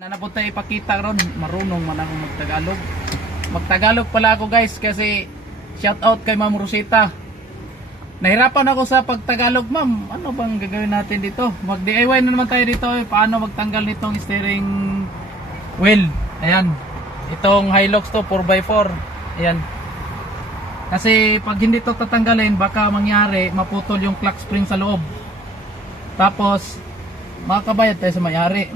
Nanapod tayo ipakita ron, marunong man ako magtagalog. Magtagalog pala ako guys kasi shout out kay Ma'am Rosita. Nahirapan ako sa pagtagalog, ma'am. Ano bang gagawin natin dito? Mag-DIY na naman tayo dito. Paano magtanggal nitong steering wheel? Ayan. Itong Hilux to 4x4. Ayan. Kasi pag hindi to tatanggalin, baka mangyari maputol yung clock spring sa loob. Tapos makabayad tayo sa may-ari.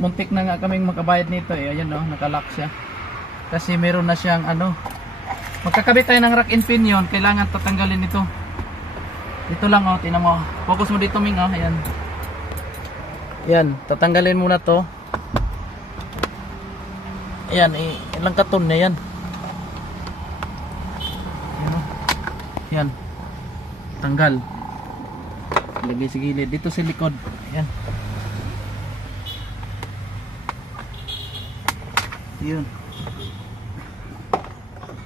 Muntik na nga kaming makabayad nito eh. Ayan, no, nakalock siya. Kasi meron na siyang ano. Magkakabit tayo ng rack and pinion. Kailangan tatanggalin ito. Dito lang, oh, tingnan mo. Focus mo dito, Ming, oh. Ayan. Ayan, tatanggalin muna to. Ayan, ilang katon na yan. Ayan, oh. Ayan. Tanggal. Lagay sa gilid. Dito sa likod. Ayan. Ayan.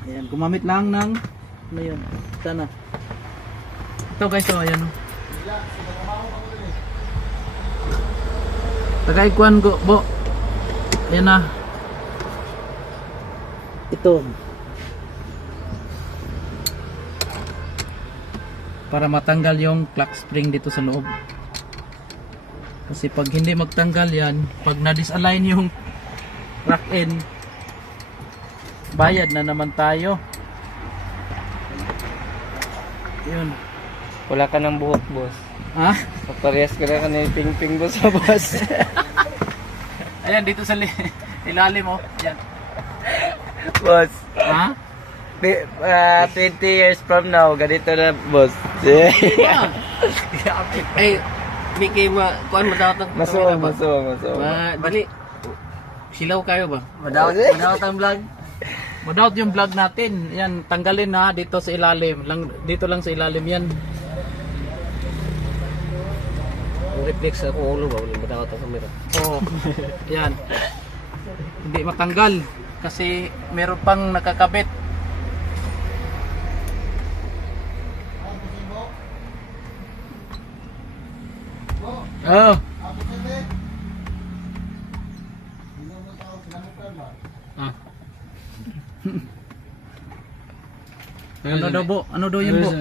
Ayan. Gumamit lang ng ano yun. Ito na. Ito guys. Oh, ayan. Tagay kuan ko. Bo. Ayan na. Ito. Para matanggal yung clock spring dito sa loob. Kasi pag hindi magtanggal yan, pag na-disalign yung rack end, bayad na naman tayo. Yun. Wala ka ng buhok, boss. Ha? Parehas ka na kanina ping-ping, boss, sa boss. Ayan, dito sa ilalim mo. Ayan. Boss, Ha? 20 years from now, ganito na, boss. Ay, di kayo kuan madawat ang Masuwa. Dali. Silaw kayo ba? Madawat ang vlog. Madawat yung vlog natin. Yan, tanggalin na dito sa ilalim. Dito lang sa ilalim yan. Reflex ako ulo ba? Wala madawat ang kamera. Oo. Yan. Hindi matanggal. Kasi meron pang nakakabit. Oh. Ah. Ano daw bo? Ano daw yun bo?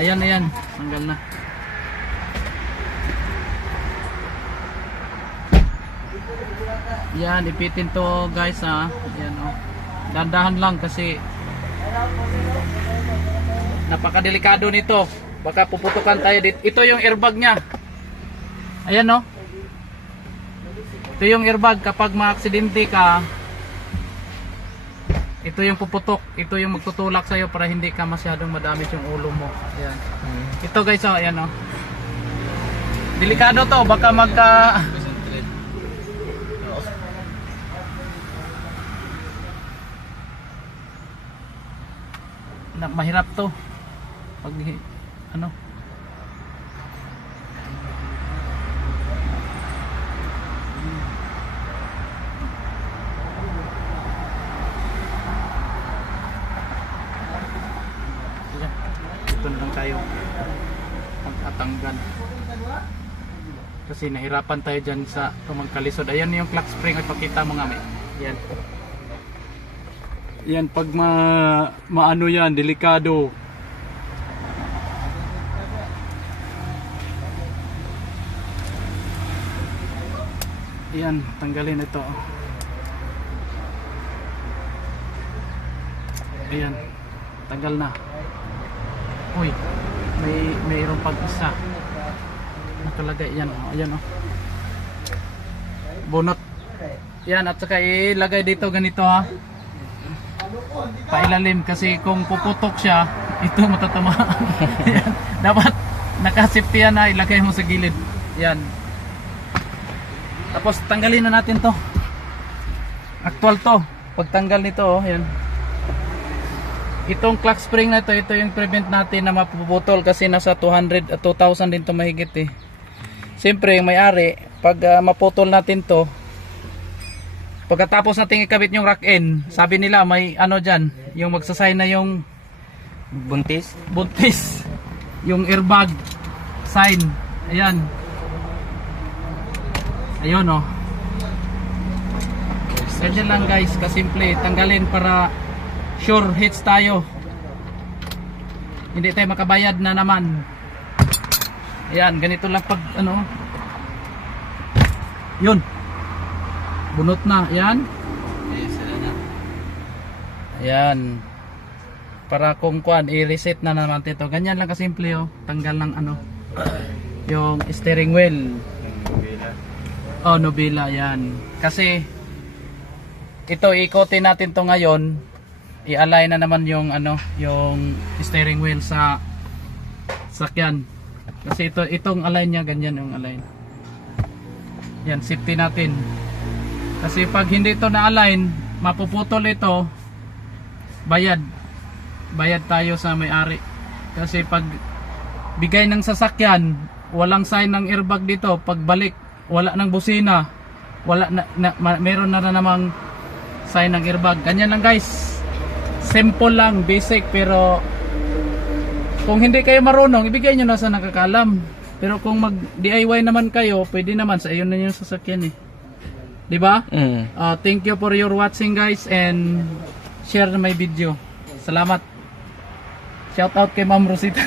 Ayan, ayan. Tanggal na. Yan, ipitin to guys ha. Yan oh. Dandahan lang kasi napakadelikado nito. Baka puputukan tayo dito. Ito yung airbag niya. Ayan no. Ito yung airbag kapag ma-aksidente ka. Ito yung puputok. Ito yung magtutulak sa'yo para hindi ka masyadong madamage yung ulo mo. Ayan. Ito guys oh, ayan oh. Delikado to. Baka magka... mahirap to. Pag ano? Ito lang tayo magtatanggal. Kasi nahirapan tayo dyan sa tumangkalisod. Ayan yung clock spring. Ipakita mo nga may. Yan. Yan pag maano yan, delikado. Yan, tanggalin ito. Ayan, tanggal na. Uy, mayroong pag-isa. Nakalagay yan, oh. Ayan oh. Bunot. Yan, at saka ilagay dito ganito ha. Pailalim kasi kung puputok siya, ito matatama. Yan, dapat nakasafety yan na ilagay mo sa gilid. Yan. Tapos tanggalin na natin to. Actual to. Pagtanggal nito oh, yan. Itong clock spring na ito yung prevent natin na mapuputol kasi nasa 200 at 2,000 din to mahigit eh. Siyempre yung may-ari, pag maputol natin to, pagkatapos natin ikabit yung rack end, sabi nila may ano dyan, yung magsasay na yung Buntis? buntis, yung airbag sign. Ayan. Ayun oh. Ganyan lang guys, kasimple. Tanggalin para sure hits tayo. Hindi tayo makabayad na naman. Ayan, ganito lang pag ano. Yun. Bunot na, ayan. Ayan. Para kung kuan, i-reset na naman ito. Ganyan lang kasimple oh. Tanggal ng ano. Yung steering wheel. Oh, nobila, yan. Kasi ito ikotin natin to ngayon. I-align na naman yung ano, yung steering wheel sa sakyan. Kasi itong align niya ganyan yung align. Yan, safety natin. Kasi pag hindi ito na-align, mapuputol ito. Bayad tayo sa may-ari. Kasi pag bigay ng sasakyan, walang sign ng airbag dito. Pagbalik, wala ng busina. Meron na namang sign ng airbag. Ganyan lang guys. Simple lang, basic, pero kung hindi kayo marunong, ibigay nyo na sa nakakalam. Pero kung mag DIY naman kayo, pwede naman sa iyo na yung sasakyan eh. Di ba? Thank you for your watching guys, and share na my video. Salamat. Shout out kay Ma'am Rosita.